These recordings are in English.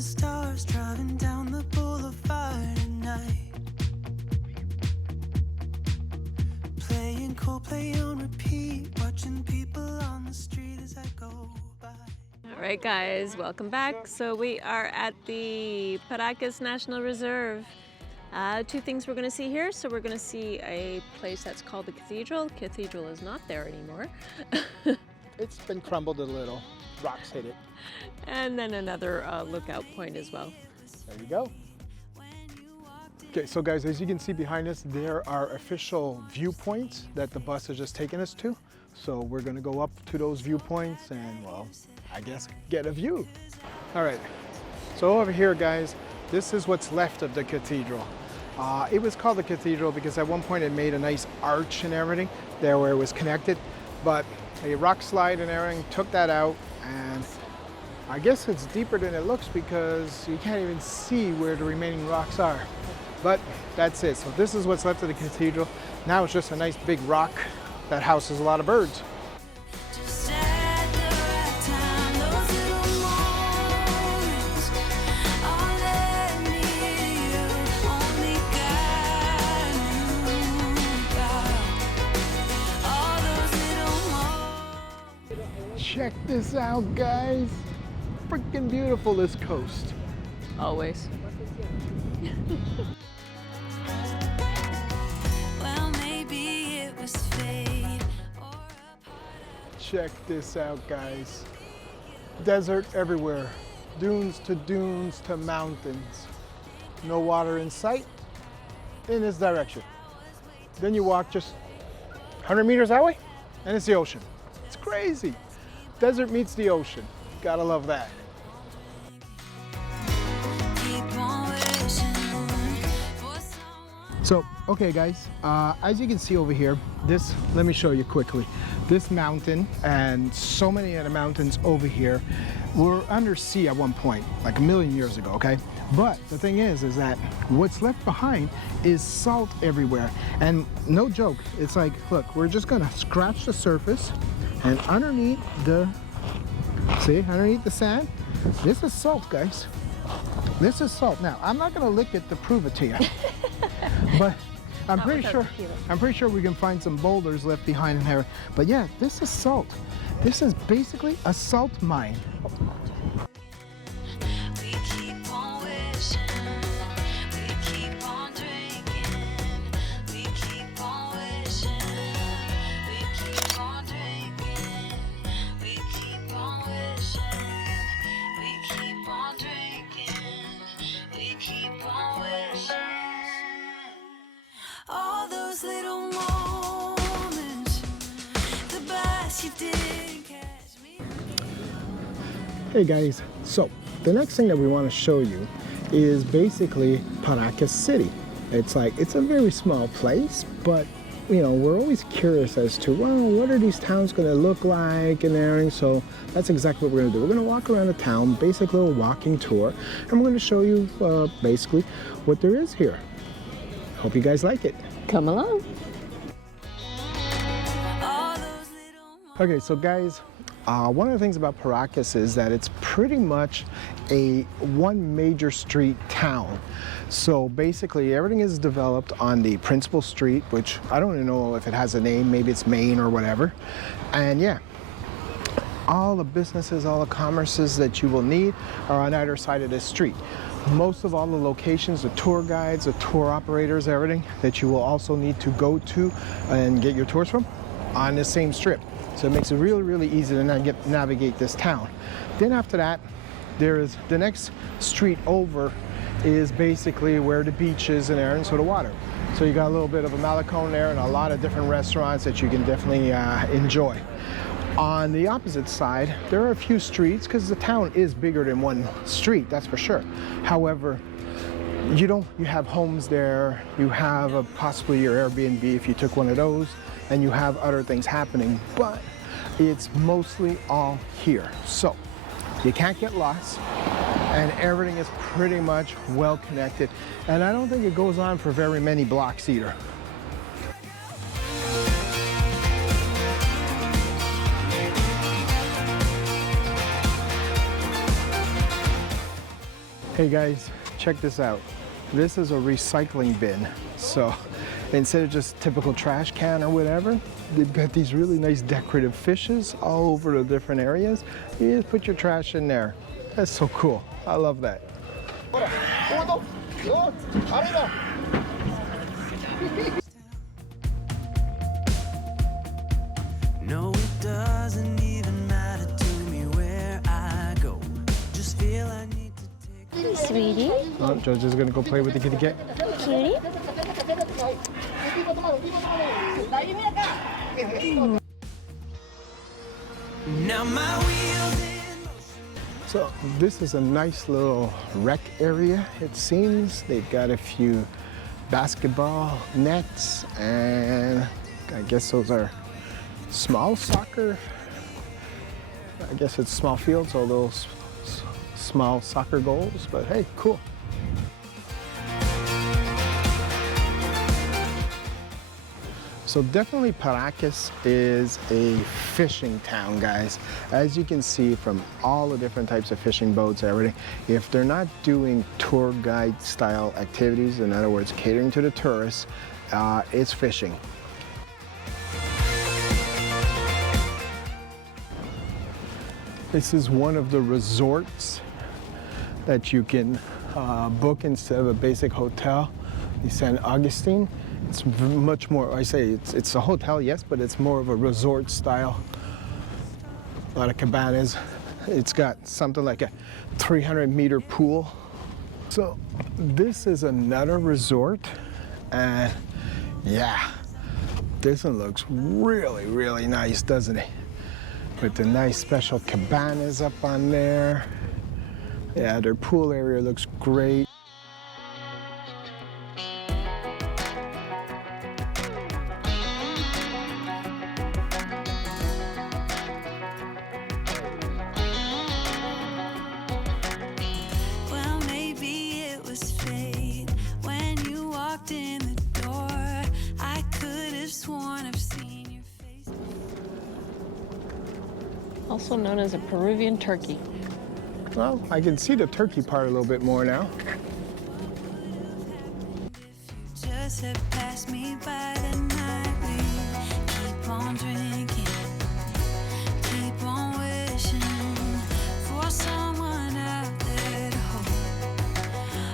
the stars driving down the boulevard at night. Playing Coldplay on repeat, watching people on the street as I go by. All right, guys, welcome back. So we are at the Paracas National Reserve. Two things we're going to see here. So we're going to see a place that's called the Cathedral. Cathedral is not there anymore. It's been crumbled a little. Rocks hit it. And then another lookout point as well. There you go. Okay, so guys, as you can see behind us, there are official viewpoints that the bus has just taken us to. So we're gonna go up to those viewpoints and, well, I guess get a view. All right, so over here, guys, this is what's left of the cathedral. It was called the cathedral because at one point it made a nice arch and everything there where it was connected, but a rock slide and everything took that out, and I guess it's deeper than it looks because you can't even see where the remaining rocks are. But that's it. So this is what's left of the cathedral. Now it's just a nice big rock that houses a lot of birds. Just at the right time, those little moments all led me to you. Only God knew about all those little moments. Check this out, guys. Freaking beautiful, this coast. Always. Well, maybe it was fate or Check this out, guys. Desert everywhere. Dunes to mountains. No water in sight in this direction. Then you walk just 100 meters that way and it's the ocean. It's crazy. Desert meets the ocean. Gotta love that. keep on wishing for someone. So, okay guys, as you can see over here, let me show you quickly. This mountain and so many of the mountains over here were under sea at one point, like a million years ago, okay? But the thing is that what's left behind is salt everywhere. And no joke, it's like, look, we're just gonna scratch the surface, and underneath the sand, this is salt, guys. This is salt. Now, I'm not gonna lick it to prove it to you, but I'm pretty sure we can find some boulders left behind in there. But yeah, this is salt. This is basically a salt mine. We keep on wishing, we keep on drinking, we keep on wishing, we keep on drinking, we keep on wishing, we keep on drinking, we keep on wishing. All those little moments, the best you did catch me. Hey guys, so the next thing that we want to show you is basically Paracas City. It's a very small place, but you know, we're always curious as to, well, what are these towns going to look like and everything. So that's exactly what we're going to do. We're going to walk around the town, basically a walking tour, and we're going to show you basically what there is here. Hope you guys like it. Come along. All those little moments. Okay, so guys, one of the things about Paracas is that it's pretty much a one major street town. So basically everything is developed on the principal street, which I don't even know if it has a name, maybe it's Main or whatever. And yeah, all the businesses, all the commerces that you will need are on either side of this street. Most of all the locations, the tour guides, the tour operators, everything that you will also need to go to and get your tours from on the same strip. So it makes it really, really easy to navigate this town. Then after that, there is the next street over is basically where the beach is and there, and so the water. So you got a little bit of a malecón there and a lot of different restaurants that you can definitely enjoy. On the opposite side, there are a few streets because the town is bigger than one street, that's for sure. However, you have homes there, you have possibly your Airbnb if you took one of those, and you have other things happening, but it's mostly all here. So you can't get lost, and everything is pretty much well connected. And I don't think it goes on for very many blocks either. Hey guys, check this out. This is a recycling bin. So instead of just typical trash can or whatever, they've got these really nice decorative fishes all over the different areas. You just put your trash in there. That's so cool. I love that. No, it doesn't even matter to me where I go. Just feel I need to take. Sweetie, Oh, George is gonna go play with the kitty cat. cutie. Now my wheels in motion. So this is a nice little rec area, it seems. They've got a few basketball nets, and I guess those are small soccer. I guess it's small fields, all those small soccer goals, but hey, cool. So definitely Paracas is a fishing town, guys. As you can see from all the different types of fishing boats and everything, if they're not doing tour guide style activities, in other words, catering to the tourists, it's fishing. This is one of the resorts that you can book instead of a basic hotel, the San Agustin. It's much more, I say it's a hotel, yes, but it's more of a resort style. A lot of cabanas. It's got something like a 300-meter pool. So this is another resort, and yeah, this one looks really, really nice, doesn't it? With the nice special cabanas up on there. Yeah, their pool area looks great. Well, maybe it was fate when you walked in the door. I could have sworn I've seen your face. Also known as a Peruvian turkey. Well, I can see the turkey part a little bit more now. Just have passed me by the night. We keep on drinking, keep on wishing for someone out there to hold.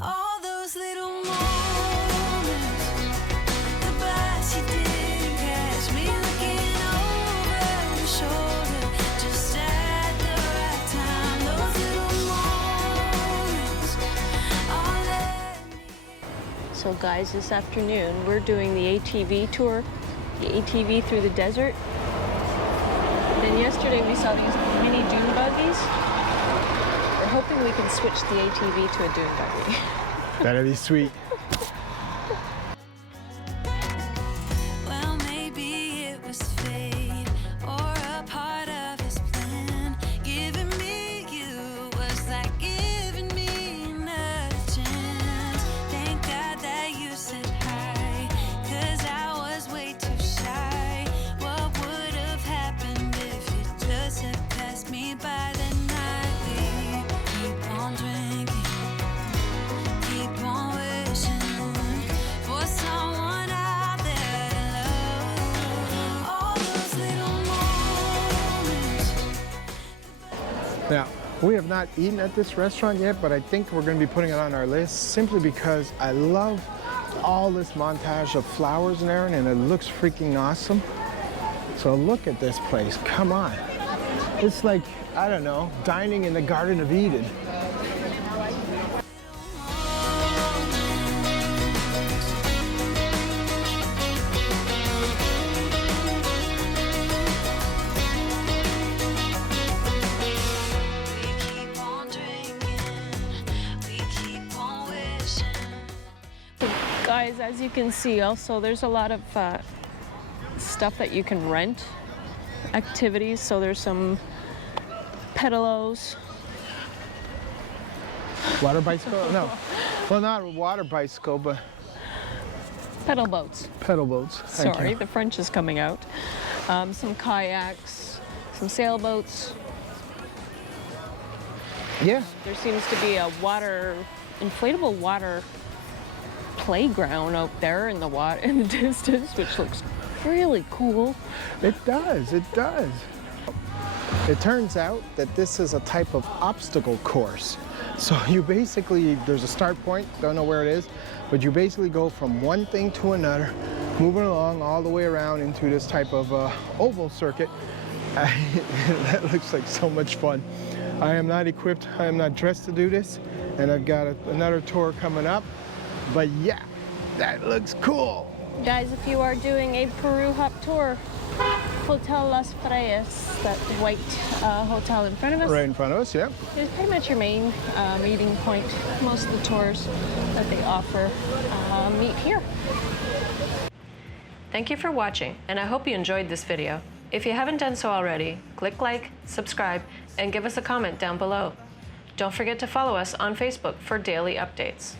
All those little moments, the bites you didn't catch me looking over your shoulder, just at the right time. Those little moments all let me. So guys, this afternoon we're doing the ATV tour, the ATV through the desert. And then yesterday we saw these mini dune buggies. We're hoping we can switch the ATV to a dune buggy. That'd be sweet. Well, maybe it was fate or a part of his plan. Giving me you was like giving me another chance. Thank God that you said hi, 'cause I was way too shy. What would have happened if you just had passed me by the night? We keep on drinking, keep on wishing for someone out there to love. All those little moments. Now, we have not eaten at this restaurant yet, but I think we're going to be putting it on our list simply because I love all this montage of flowers and everything, and it looks freaking awesome. So look at this place, come on. It's like, I don't know, dining in the Garden of Eden. We keep on drinking, we keep on wishing. So guys, as you can see, also there's a lot of stuff that you can rent, activities. So there's some pedalos. Water bicycle? No. Well, not a water bicycle, but Pedal boats. pedal boats. Thank Sorry, you. the French is coming out. Some kayaks, some sailboats. Yeah. There seems to be a inflatable water playground out there in the water in the distance, which looks really cool. It does, it does. It turns out that this is a type of obstacle course. So you basically, there's a start point, don't know where it is, but you basically go from one thing to another, moving along all the way around into this type of oval circuit. That looks like so much fun. I am not equipped, I am not dressed to do this, and I've got another tour coming up. But yeah, that looks cool. Guys, if you are doing a Peru hop tour, Hotel Las Frayas, that white hotel in front of us. Right in front of us, yeah. It's pretty much your main meeting point. Most of the tours that they offer meet here. Thank you for watching, and I hope you enjoyed this video. If you haven't done so already, click like, subscribe, and give us a comment down below. Don't forget to follow us on Facebook for daily updates.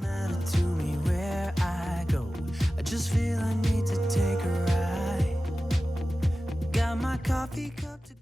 Matter to me where I go. I just feel I need to take a ride. Got my coffee cup to